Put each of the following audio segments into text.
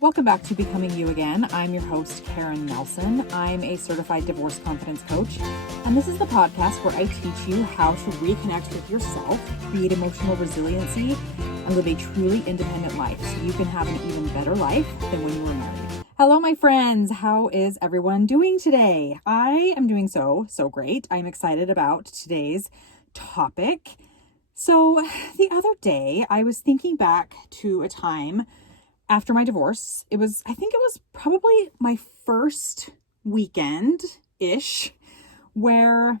Welcome back to Becoming You Again. I'm your host, Karen Nelson. I'm a certified divorce confidence coach, and this is the podcast where I teach you how to reconnect with yourself, create emotional resiliency, and live a truly independent life so you can have an even better life than when you were married. Hello, my friends. How is everyone doing today? I am doing so great. I'm excited about today's topic. So the other day, I was thinking back to a time after my divorce. I think it was probably my first weekend-ish where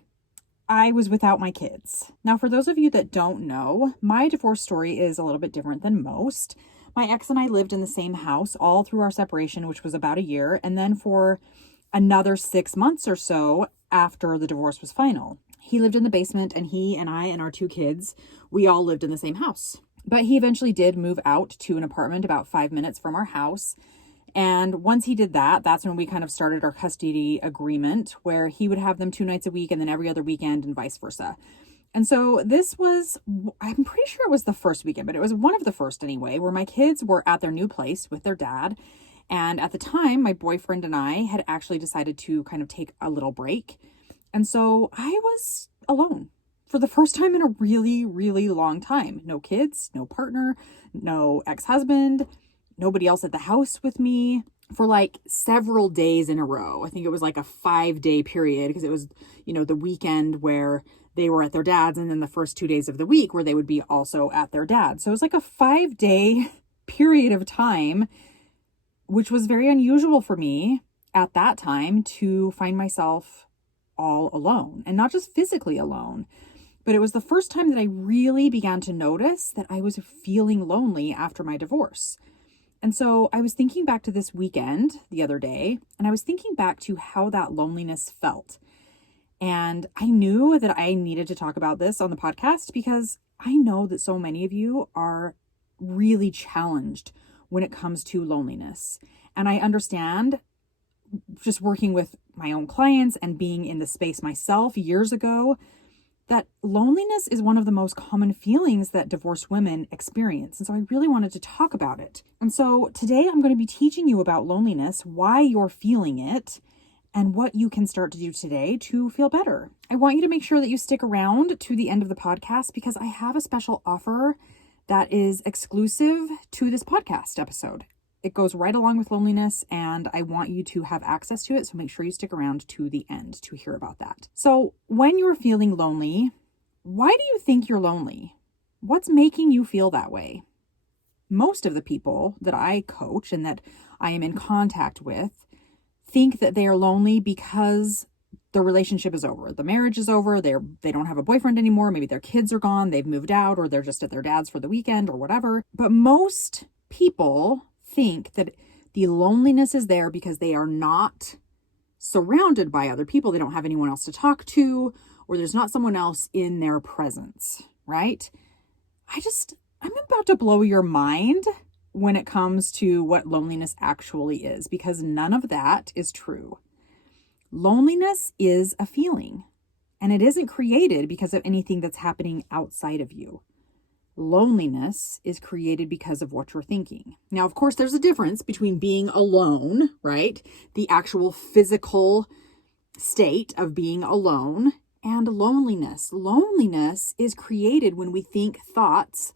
I was without my kids. Now, for those of you that don't know, my divorce story is a little bit different than most. My ex and I lived in the same house all through our separation, which was about a year, and then for another 6 months or so after the divorce was final. He lived in the basement, and he and I and our 2 kids, we all lived in the same house. But he eventually did move out to an apartment about 5 minutes from our house. And once he did that, that's when we kind of started our custody agreement where he would have them 2 nights a week and then every other weekend and vice versa. And so this was, I'm pretty sure it was the first weekend, but it was one of the first anyway, where my kids were at their new place with their dad. And at the time, my boyfriend and I had actually decided to kind of take a little break. And so I was alone for the first time in a really, really long time. No kids, no partner, no ex-husband, nobody else at the house with me for like several days in a row. I think it was like a 5-day period because it was, the weekend where they were at their dad's and then the first 2 days of the week where they would be also at their dad's. So it was like a 5-day period of time, which was very unusual for me at that time to find myself all alone, and not just physically alone. But it was the first time that I really began to notice that I was feeling lonely after my divorce. And so I was thinking back to this weekend the other day, and I was thinking back to how that loneliness felt. And I knew that I needed to talk about this on the podcast because I know that so many of you are really challenged when it comes to loneliness. And I understand, just working with my own clients and being in the space myself years ago, that loneliness is one of the most common feelings that divorced women experience. And so I really wanted to talk about it. And so today I'm going to be teaching you about loneliness, why you're feeling it, and what you can start to do today to feel better. I want you to make sure that you stick around to the end of the podcast because I have a special offer that is exclusive to this podcast episode. It goes right along with loneliness, and I want you to have access to it, so make sure you stick around to the end to hear about that. So when you're feeling lonely, why do you think you're lonely? What's making you feel that way? Most of the people that I coach and that I am in contact with think that they are lonely because the relationship is over. The marriage is over. They don't have a boyfriend anymore. Maybe their kids are gone. They've moved out, or they're just at their dad's for the weekend or whatever. But most people think that the loneliness is there because they are not surrounded by other people. They don't have anyone else to talk to, or there's not someone else in their presence, right? I'm about to blow your mind when it comes to what loneliness actually is, because none of that is true. Loneliness is a feeling, and it isn't created because of anything that's happening outside of you. Loneliness is created because of what you're thinking. Now, of course, there's a difference between being alone, right? The actual physical state of being alone, and loneliness. Loneliness is created when we think thoughts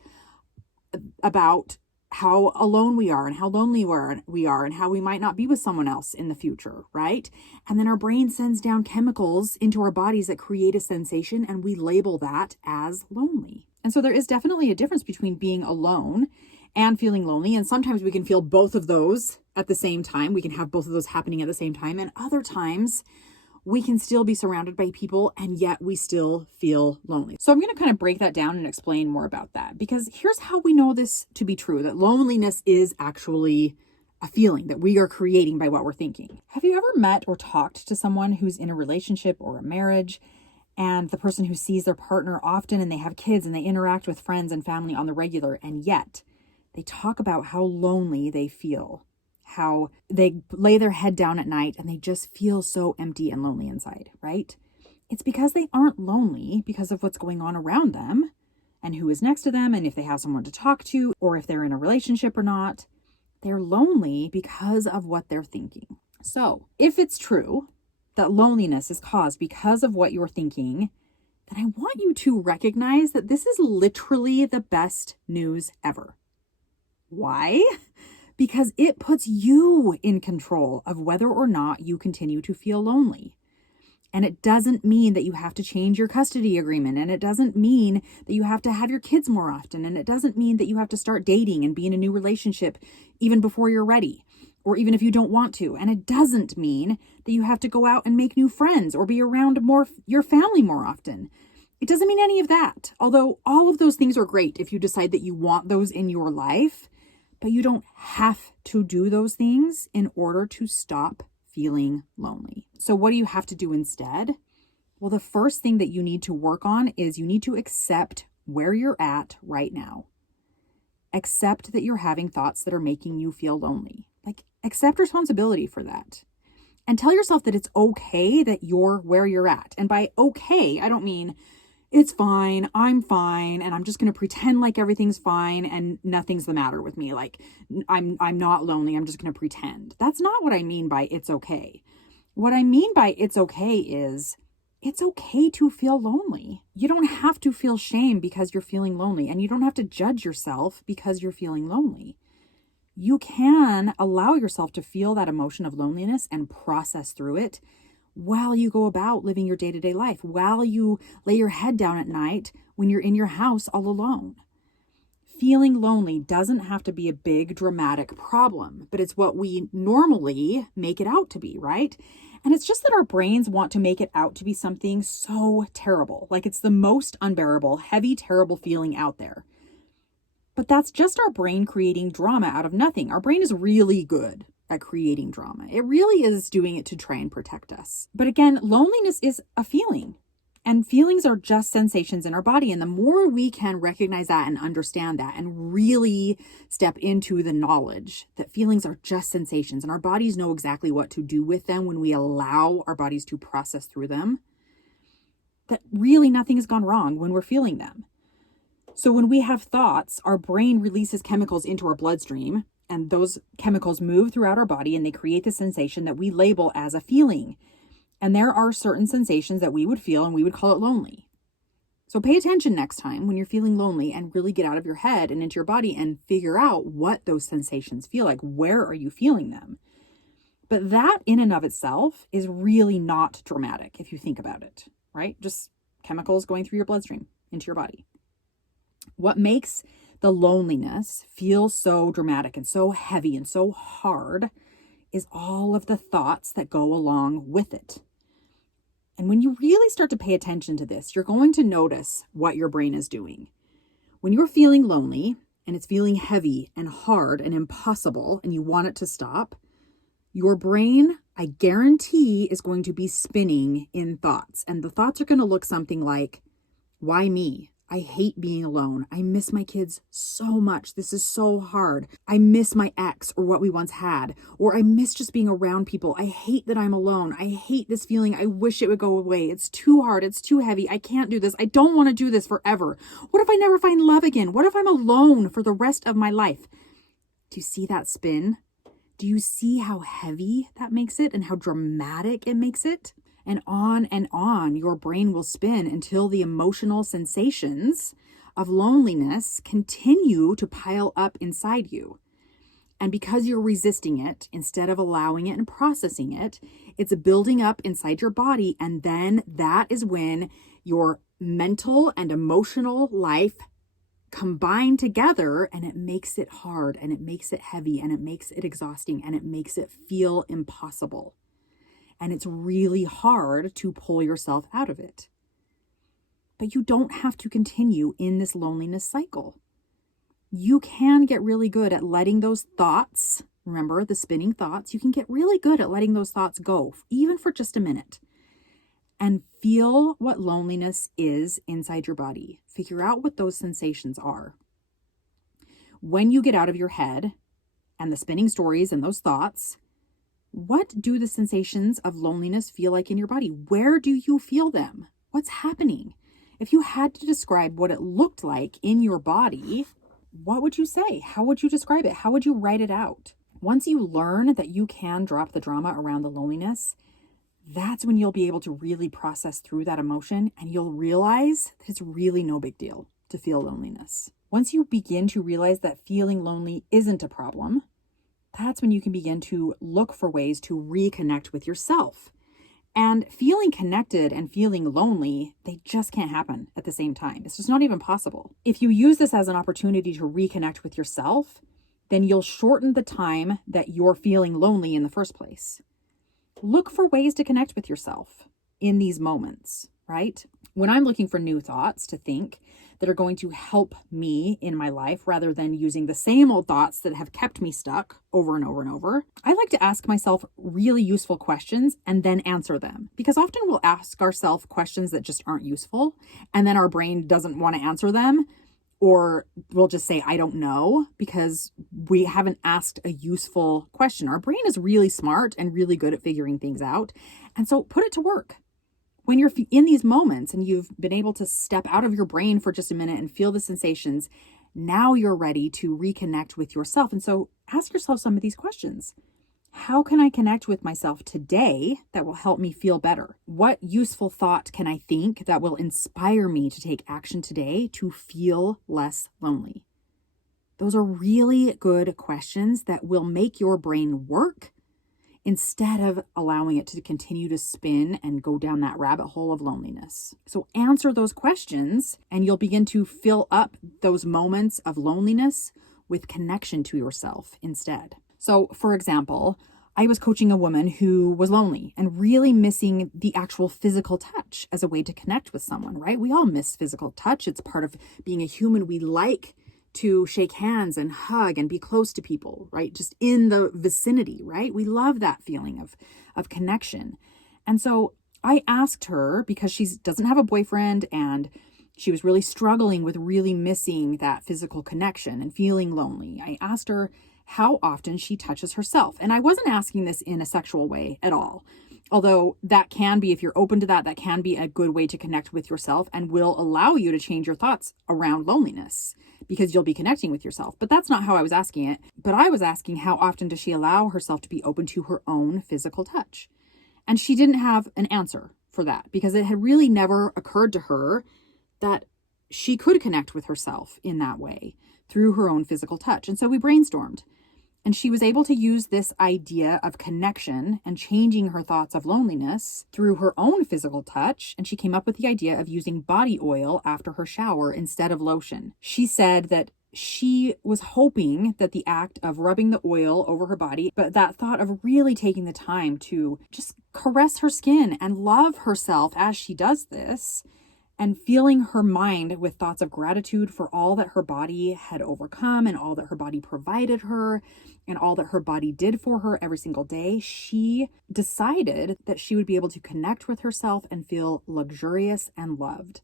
about how alone we are and how lonely we are and how we might not be with someone else in the future, right? And then our brain sends down chemicals into our bodies that create a sensation, and we label that as lonely. And so there is definitely a difference between being alone and feeling lonely. And sometimes we can feel both of those at the same time. We can have both of those happening at the same time. And other times we can still be surrounded by people and yet we still feel lonely. So I'm going to kind of break that down and explain more about that, because here's how we know this to be true, that loneliness is actually a feeling that we are creating by what we're thinking. Have you ever met or talked to someone who's in a relationship or a marriage, and the person who sees their partner often and they have kids and they interact with friends and family on the regular, and yet they talk about how lonely they feel, how they lay their head down at night and they just feel so empty and lonely inside, right? It's because they aren't lonely because of what's going on around them and who is next to them and if they have someone to talk to or if they're in a relationship or not. They're lonely because of what they're thinking. So if it's true that loneliness is caused because of what you're thinking, then I want you to recognize that this is literally the best news ever. Why? Because it puts you in control of whether or not you continue to feel lonely. And it doesn't mean that you have to change your custody agreement. And it doesn't mean that you have to have your kids more often. And it doesn't mean that you have to start dating and be in a new relationship even before you're ready, or even if you don't want to. And it doesn't mean that you have to go out and make new friends or be around your family more often. It doesn't mean any of that. Although all of those things are great if you decide that you want those in your life, but you don't have to do those things in order to stop feeling lonely. So what do you have to do instead? Well, the first thing that you need to work on is you need to accept where you're at right now. Accept that you're having thoughts that are making you feel lonely. Like, accept responsibility for that. And tell yourself that it's okay that you're where you're at. And by okay, I don't mean it's fine, I'm fine, and I'm just going to pretend like everything's fine and nothing's the matter with me. Like, I'm not lonely, I'm just going to pretend. That's not what I mean by it's okay. What I mean by it's okay is it's okay to feel lonely. You don't have to feel shame because you're feeling lonely, and you don't have to judge yourself because you're feeling lonely. You can allow yourself to feel that emotion of loneliness and process through it while you go about living your day-to-day life, while you lay your head down at night when you're in your house all alone. Feeling lonely doesn't have to be a big dramatic problem, but it's what we normally make it out to be, right? And it's just that our brains want to make it out to be something so terrible, like it's the most unbearable, heavy, terrible feeling out there. But that's just our brain creating drama out of nothing. Our brain is really good at creating drama. It really is doing it to try and protect us. But again, loneliness is a feeling, and feelings are just sensations in our body. And the more we can recognize that and understand that and really step into the knowledge that feelings are just sensations and our bodies know exactly what to do with them when we allow our bodies to process through them, that really nothing has gone wrong when we're feeling them. So when we have thoughts, our brain releases chemicals into our bloodstream, and those chemicals move throughout our body and they create the sensation that we label as a feeling. And there are certain sensations that we would feel and we would call it lonely. So pay attention next time when you're feeling lonely and really get out of your head and into your body and figure out what those sensations feel like. Where are you feeling them? But that in and of itself is really not dramatic if you think about it, right? Just chemicals going through your bloodstream into your body. What makes the loneliness feels so dramatic and so heavy and so hard is all of the thoughts that go along with it. And when you really start to pay attention to this, you're going to notice what your brain is doing. When you're feeling lonely and it's feeling heavy and hard and impossible and you want it to stop, your brain, I guarantee, is going to be spinning in thoughts. And the thoughts are going to look something like, why me? I hate being alone. I miss my kids so much. This is so hard. I miss my ex or what we once had. Or I miss just being around people. I hate that I'm alone. I hate this feeling. I wish it would go away. It's too hard. It's too heavy. I can't do this. I don't want to do this forever. What if I never find love again? What if I'm alone for the rest of my life? Do you see that spin? Do you see how heavy that makes it and how dramatic it makes it? And on your brain will spin until the emotional sensations of loneliness continue to pile up inside you. And because you're resisting it, instead of allowing it and processing it, it's building up inside your body. And then that is when your mental and emotional life combine together, and it makes it hard, and it makes it heavy, and it makes it exhausting, and it makes it feel impossible. And it's really hard to pull yourself out of it. But you don't have to continue in this loneliness cycle. You can get really good at letting those thoughts, remember the spinning thoughts, you can get really good at letting those thoughts go, even for just a minute. And feel what loneliness is inside your body. Figure out what those sensations are. When you get out of your head and the spinning stories and those thoughts, what do the sensations of loneliness feel like in your body? Where do you feel them? What's happening? If you had to describe what it looked like in your body, what would you say? How would you describe it? How would you write it out? Once you learn that you can drop the drama around the loneliness, that's when you'll be able to really process through that emotion, and you'll realize that it's really no big deal to feel loneliness. Once you begin to realize that feeling lonely isn't a problem, that's when you can begin to look for ways to reconnect with yourself. And feeling connected and feeling lonely, they just can't happen at the same time. It's just not even possible. If you use this as an opportunity to reconnect with yourself, then you'll shorten the time that you're feeling lonely in the first place. Look for ways to connect with yourself in these moments, right? When I'm looking for new thoughts to think that are going to help me in my life rather than using the same old thoughts that have kept me stuck over and over and over, I like to ask myself really useful questions and then answer them. Because often we'll ask ourselves questions that just aren't useful, and then our brain doesn't want to answer them, or we'll just say, I don't know, because we haven't asked a useful question. Our brain is really smart and really good at figuring things out. And so put it to work. When you're in these moments and you've been able to step out of your brain for just a minute and feel the sensations, now you're ready to reconnect with yourself. And so ask yourself some of these questions. How can I connect with myself today that will help me feel better? What useful thought can I think that will inspire me to take action today to feel less lonely? Those are really good questions that will make your brain work instead of allowing it to continue to spin and go down that rabbit hole of loneliness. So answer those questions and you'll begin to fill up those moments of loneliness with connection to yourself instead. So for example, I was coaching a woman who was lonely and really missing the actual physical touch as a way to connect with someone, right? We all miss physical touch. It's part of being a human. We like to shake hands and hug and be close to people, right? Just in the vicinity, right? We love that feeling of connection. And so I asked her, because she doesn't have a boyfriend and she was really struggling with really missing that physical connection and feeling lonely. I asked her how often she touches herself. And I wasn't asking this in a sexual way at all. Although that can be, if you're open to that, that can be a good way to connect with yourself and will allow you to change your thoughts around loneliness because you'll be connecting with yourself. But that's not how I was asking it. But I was asking, how often does she allow herself to be open to her own physical touch? And she didn't have an answer for that because it had really never occurred to her that she could connect with herself in that way through her own physical touch. And so we brainstormed. And she was able to use this idea of connection and changing her thoughts of loneliness through her own physical touch. And she came up with the idea of using body oil after her shower instead of lotion. She said that she was hoping that the act of rubbing the oil over her body, but that thought of really taking the time to just caress her skin and love herself as she does this, and filling her mind with thoughts of gratitude for all that her body had overcome and all that her body provided her and all that her body did for her every single day, she decided that she would be able to connect with herself and feel luxurious and loved.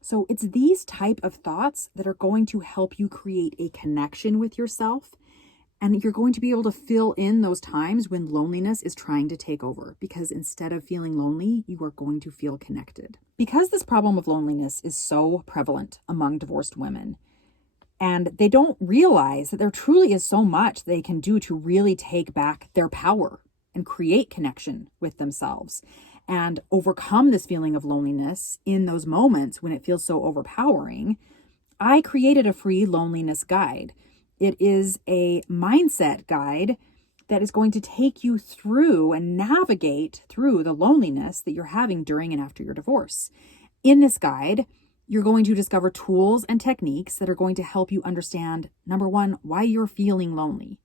So it's these type of thoughts that are going to help you create a connection with yourself. And you're going to be able to fill in those times when loneliness is trying to take over, because instead of feeling lonely, you are going to feel connected. Because this problem of loneliness is so prevalent among divorced women, and they don't realize that there truly is so much they can do to really take back their power and create connection with themselves and overcome this feeling of loneliness in those moments when it feels so overpowering, I created a free loneliness guide. It is a mindset guide that is going to take you through and navigate through the loneliness that you're having during and after your divorce. In this guide, you're going to discover tools and techniques that are going to help you understand, number one, why you're feeling lonely.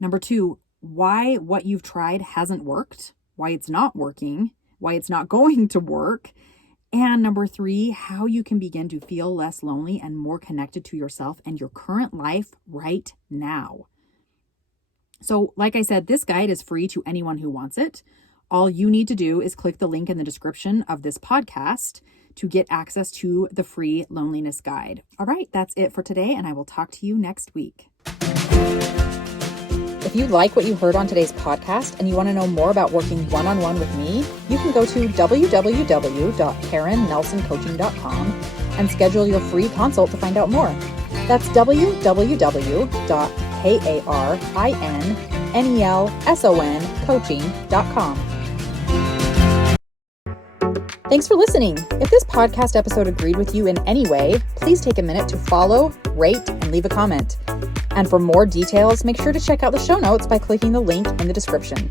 Number two, why what you've tried hasn't worked, why it's not working, why it's not going to work. And number three, how you can begin to feel less lonely and more connected to yourself and your current life right now. So like I said, this guide is free to anyone who wants it. All you need to do is click the link in the description of this podcast to get access to the free loneliness guide. All right, that's it for today, and I will talk to you next week. If you like what you heard on today's podcast and you want to know more about working one-on-one with me, you can go to www.karennelsoncoaching.com and schedule your free consult to find out more. That's www.karinelson.coaching.com. Thanks for listening. If this podcast episode agreed with you in any way, please take a minute to follow, rate, and leave a comment. And for more details, make sure to check out the show notes by clicking the link in the description.